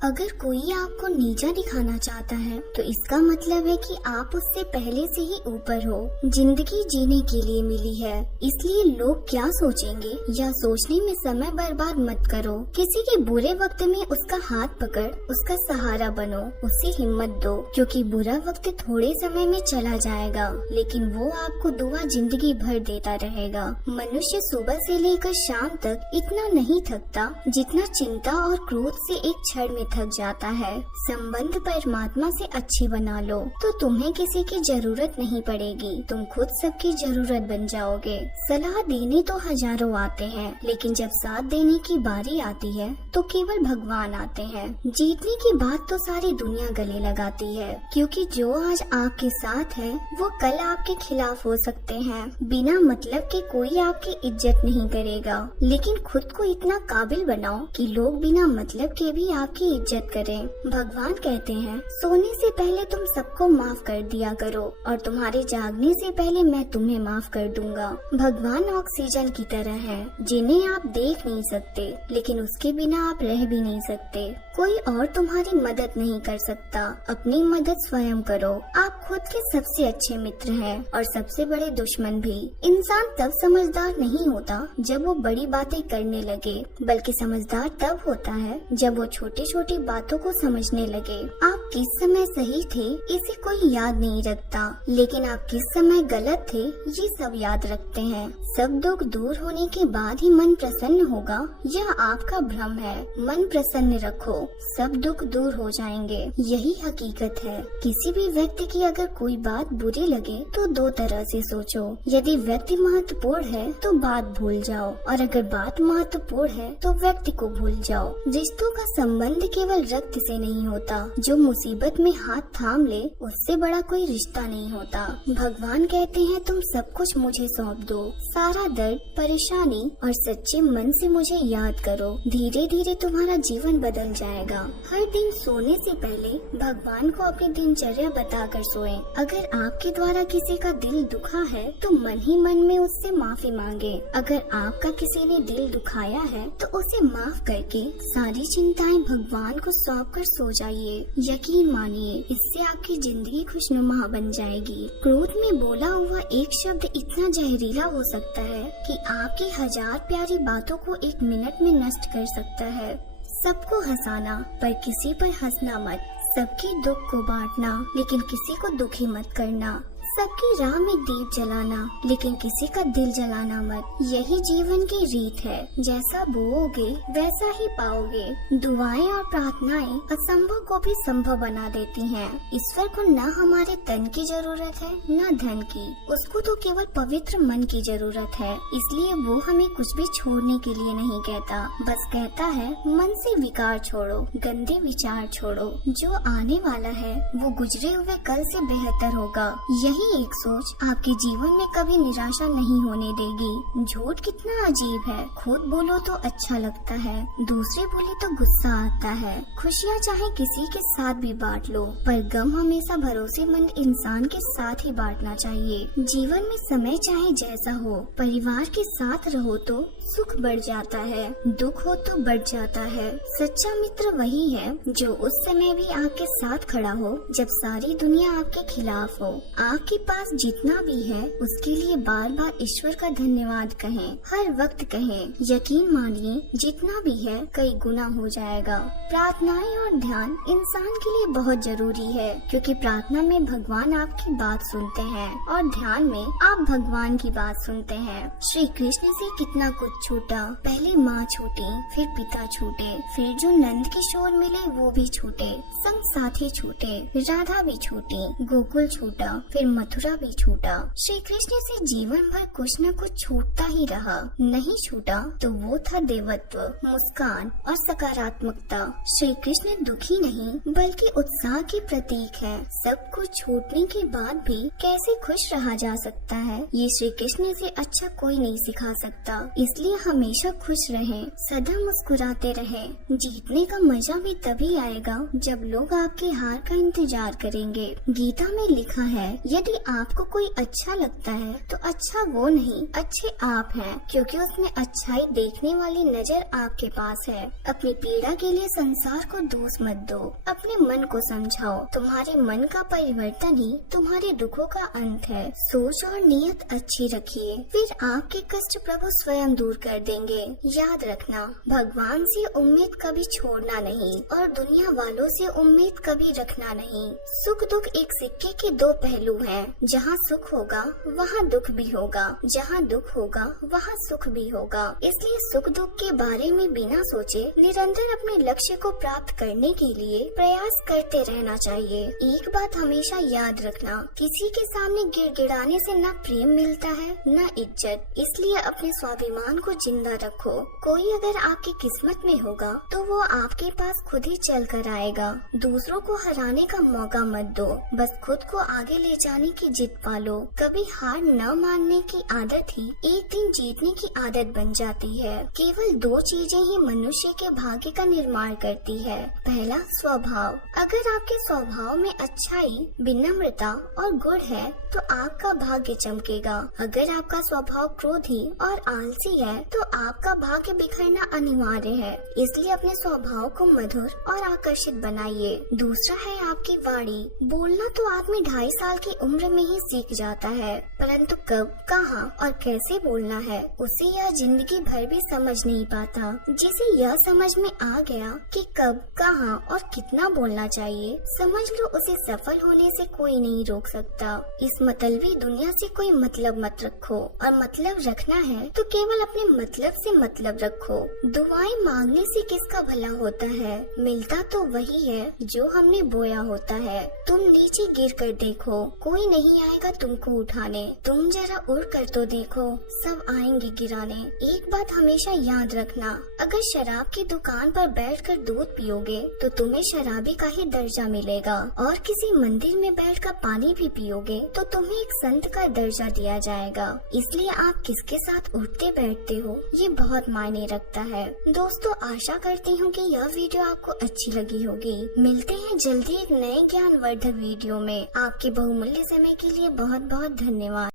अगर कोई आपको नीचा दिखाना चाहता है तो इसका मतलब है कि आप उससे पहले से ही ऊपर हो। जिंदगी जीने के लिए मिली है, इसलिए लोग क्या सोचेंगे या सोचने में समय बर्बाद मत करो। किसी के बुरे वक्त में उसका हाथ पकड़ उसका सहारा बनो, उसे हिम्मत दो, क्योंकि बुरा वक्त थोड़े समय में चला जाएगा लेकिन वो आपको दुआ जिंदगी भर देता रहेगा। मनुष्य सुबह से लेकर शाम तक इतना नहीं थकता जितना चिंता और क्रोध से एक क्षण में थक जाता है। संबंध परमात्मा से अच्छी बना लो तो तुम्हें किसी की जरूरत नहीं पड़ेगी, तुम खुद सबकी जरूरत बन जाओगे। सलाह देने तो हजारों आते हैं लेकिन जब साथ देने की बारी आती है तो केवल भगवान आते हैं। जीतने की बात तो सारी दुनिया गले लगाती है, क्योंकि जो आज आपके साथ है वो कल आपके खिलाफ हो सकते हैं। बिना मतलब के कोई आपकी इज्जत नहीं करेगा, लेकिन खुद को इतना काबिल बनाओ कि लोग बिना मतलब के भी आपकी इज्जत करें। भगवान कहते हैं सोने से पहले तुम सबको माफ कर दिया करो और तुम्हारे जागने से पहले मैं तुम्हें माफ कर दूंगा। भगवान ऑक्सीजन की तरह हैं, जिन्हें आप देख नहीं सकते लेकिन उसके बिना आप रह भी नहीं सकते। कोई और तुम्हारी मदद नहीं कर सकता, अपनी मदद स्वयं करो। आप खुद के सबसे अच्छे मित्र हैं और सबसे बड़े दुश्मन भी। इंसान तब समझदार नहीं होता जब वो बड़ी बातें करने लगे, बल्कि समझदार तब होता है जब वो छोटी छोटी बातों को समझने लगे। आप किस समय सही थे इसे कोई याद नहीं रखता, लेकिन आप किस समय गलत थे ये सब याद रखते हैं। सब दुख दूर होने के बाद ही मन प्रसन्न होगा, यह आपका भ्रम है। मन प्रसन्न रखो, सब दुख दूर हो जाएंगे, यही हकीकत है। किसी भी व्यक्ति की अगर कोई बात बुरी लगे तो दो तरह से सोचो। यदि व्यक्ति महत्वपूर्ण है तो बात भूल जाओ, और अगर बात महत्वपूर्ण है तो व्यक्ति को भूल जाओ। रिश्तों का संबंध केवल रक्त से नहीं होता, जो मुसीबत में हाथ थाम ले उससे बड़ा कोई रिश्ता नहीं होता। भगवान कहते हैं तुम सब कुछ मुझे सौंप दो, सारा दर्द परेशानी, और सच्चे मन से मुझे याद करो। धीरे धीरे तुम्हारा जीवन बदल जाएगा। हर दिन सोने से पहले भगवान को अपनी दिनचर्या बताकर सोएं। अगर आपके द्वारा किसी का दिल दुखा है तो मन ही मन में उससे माफी मांगे। अगर आपका किसी ने दिल दुखाया है तो उसे माफ करके सारी चिंताएं भगवान को सौंप कर सो जाइए। यकीन मानिए इससे आपकी जिंदगी खुशनुमा बन जाएगी। क्रोध में बोला हुआ एक शब्द इतना जहरीला हो सकता है कि आपकी हजार प्यारी बातों को एक मिनट में नष्ट कर सकता है। सबको हंसाना पर किसी पर हंसना मत, सबके दुख को बांटना लेकिन किसी को दुखी मत करना, सबकी राह में दीप जलाना लेकिन किसी का दिल जलाना मत। यही जीवन की रीत है, जैसा बोओगे वैसा ही पाओगे। दुआएं और प्रार्थनाएं असंभव को भी संभव बना देती हैं। ईश्वर को न हमारे तन की जरूरत है न धन की, उसको तो केवल पवित्र मन की जरूरत है। इसलिए वो हमें कुछ भी छोड़ने के लिए नहीं कहता, बस कहता है मन से विकार छोड़ो, गंदे विचार छोड़ो। जो आने वाला है वो गुजरे हुए कल से बेहतर होगा। यही एक सोच आपके जीवन में कभी निराशा नहीं होने देगी। झूठ कितना अजीब है, खुद बोलो तो अच्छा लगता है, दूसरे बोले तो गुस्सा आता है। खुशियाँ चाहे किसी के साथ भी बांट लो, पर गम हमेशा भरोसेमंद इंसान के साथ ही बांटना चाहिए। जीवन में समय चाहे जैसा हो, परिवार के साथ रहो तो सुख बढ़ जाता है, दुख हो तो बढ़ जाता है। सच्चा मित्र वही है जो उस समय भी आपके साथ खड़ा हो जब सारी दुनिया आपके खिलाफ हो। आपके पास जितना भी है उसके लिए बार बार ईश्वर का धन्यवाद कहें, हर वक्त कहें। यकीन मानिए जितना भी है कई गुना हो जाएगा। प्रार्थनाएं और ध्यान इंसान के लिए बहुत जरूरी है, क्योंकि प्रार्थना में भगवान आपकी बात सुनते हैं और ध्यान में आप भगवान की बात सुनते हैं। श्री कृष्ण से कितना कुछ छूटा, पहले माँ छूटी, फिर पिता छूटे, फिर जो नंद किशोर मिले वो भी छूटे, संग साथी छूटे, राधा भी छूटी, गोकुल छूटा, फिर मथुरा भी छूटा। श्री कृष्ण से जीवन भर कुछ न कुछ छूटता ही रहा। नहीं छूटा तो वो था देवत्व, मुस्कान और सकारात्मकता। श्री कृष्ण दुखी नहीं बल्कि उत्साह की प्रतीक है। सब कुछ छूटने के बाद भी कैसे खुश रहा जा सकता है ये श्री कृष्ण से अच्छा कोई नहीं सिखा सकता। इसलिए इसलिए हमेशा खुश रहें, सदा मुस्कुराते रहें। जीतने का मजा भी तभी आएगा जब लोग आपके हार का इंतजार करेंगे। गीता में लिखा है, यदि आपको कोई अच्छा लगता है तो अच्छा वो नहीं, अच्छे आप हैं, क्योंकि उसमें अच्छाई देखने वाली नजर आपके पास है। अपनी पीड़ा के लिए संसार को दोष मत दो, अपने मन को समझाओ। तुम्हारे मन का परिवर्तन ही तुम्हारे दुखों का अंत है। सोच और नियत अच्छी रखिए, फिर आपके कष्ट प्रभु स्वयं दूर कर देंगे। याद रखना, भगवान से उम्मीद कभी छोड़ना नहीं और दुनिया वालों से उम्मीद कभी रखना नहीं। सुख दुख एक सिक्के के दो पहलू हैं। जहाँ सुख होगा वहाँ दुख भी होगा, जहाँ दुख होगा वहाँ सुख भी होगा। इसलिए सुख दुख के बारे में बिना सोचे निरंतर अपने लक्ष्य को प्राप्त करने के लिए प्रयास करते रहना चाहिए। एक बात हमेशा याद रखना, किसी के सामने गिड़गिड़ाने से न प्रेम मिलता है न इज्जत। इसलिए अपने स्वाभिमान को जिंदा रखो। कोई अगर आपकी किस्मत में होगा तो वो आपके पास खुद ही चल कर आएगा। दूसरों को हराने का मौका मत दो, बस खुद को आगे ले जाने की जिद पालो। कभी हार न मानने की आदत ही एक दिन जीतने की आदत बन जाती है। केवल दो चीजें ही मनुष्य के भाग्य का निर्माण करती है। पहला, स्वभाव। अगर आपके स्वभाव में अच्छाई, विनम्रता और गुण है तो आपका भाग्य चमकेगा। अगर आपका स्वभाव क्रोधी और आलसी है तो आपका भाग्य बिखरना अनिवार्य है। इसलिए अपने स्वभाव को मधुर और आकर्षित बनाइए। दूसरा है आपकी वाणी। बोलना तो आदमी 2.5 साल की उम्र में ही सीख जाता है, परंतु कब, कहाँ और कैसे बोलना है उसे यह जिंदगी भर भी समझ नहीं पाता। जिसे यह समझ में आ गया कि कब, कहाँ और कितना बोलना चाहिए, समझ लो उसे सफल होने से कोई नहीं रोक सकता। इस मतलबी दुनिया से कोई मतलब मत रखो, और मतलब रखना है तो केवल अपने मतलब से मतलब रखो। दुआएं मांगने से किसका भला होता है, मिलता तो वही है जो हमने बोया होता है। तुम नीचे गिर कर देखो, कोई नहीं आएगा तुमको उठाने। तुम जरा उड़ कर तो देखो, सब आएंगे गिराने। एक बात हमेशा याद रखना, अगर शराब की दुकान पर बैठकर दूध पियोगे तो तुम्हें शराबी का ही दर्जा मिलेगा, और किसी मंदिर में बैठकर पानी भी पियोगे तो तुम्हें एक संत का दर्जा दिया जाएगा। इसलिए आप किसके साथ उठते बैठते हो ये बहुत मायने रखता है। दोस्तों, आशा करती हूँ कि यह वीडियो आपको अच्छी लगी होगी। मिलते हैं जल्दी एक नए ज्ञानवर्धक वीडियो में। आपके बहुमूल्य समय के लिए बहुत बहुत धन्यवाद।